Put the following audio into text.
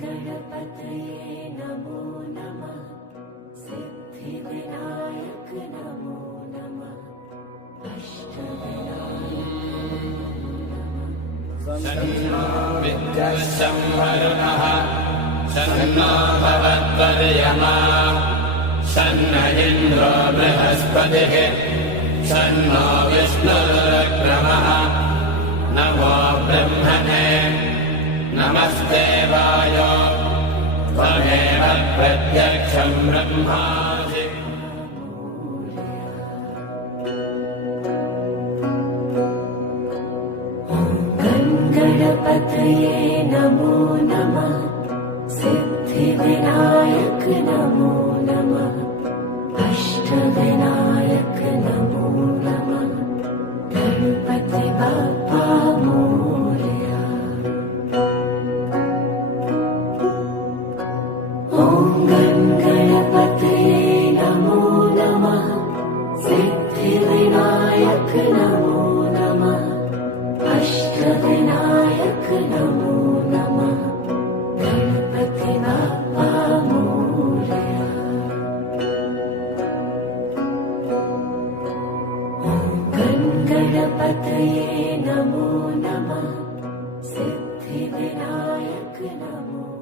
गणपतये नमो नमः। सिद्धिविनायक नमो नमः। अष्टविनायक सन्नो विद्यासंवरुणः सन्नो भवद्वर्यमा सन्न इन्द्रो बृहस्पतिः सन्नो विष्णुरुक्रमः नमो ब्रह्मणे नमस्तेवाय त्वमेव प्रत्यक्षं ब्रह्मासि। गणपतये नमो नमः। सिद्धिविनायक नमो नमः। अष्टविनायक नमो नमः। गणपति बाप्पा मोरया। गणपतये नमो नमः। सिद्धिविनायक नमो नमः। अष्टविनायक नमो नमः। गणपति बाप्पा मोरया। गणपतये नमो नमः। सिद्धिविनायक नमो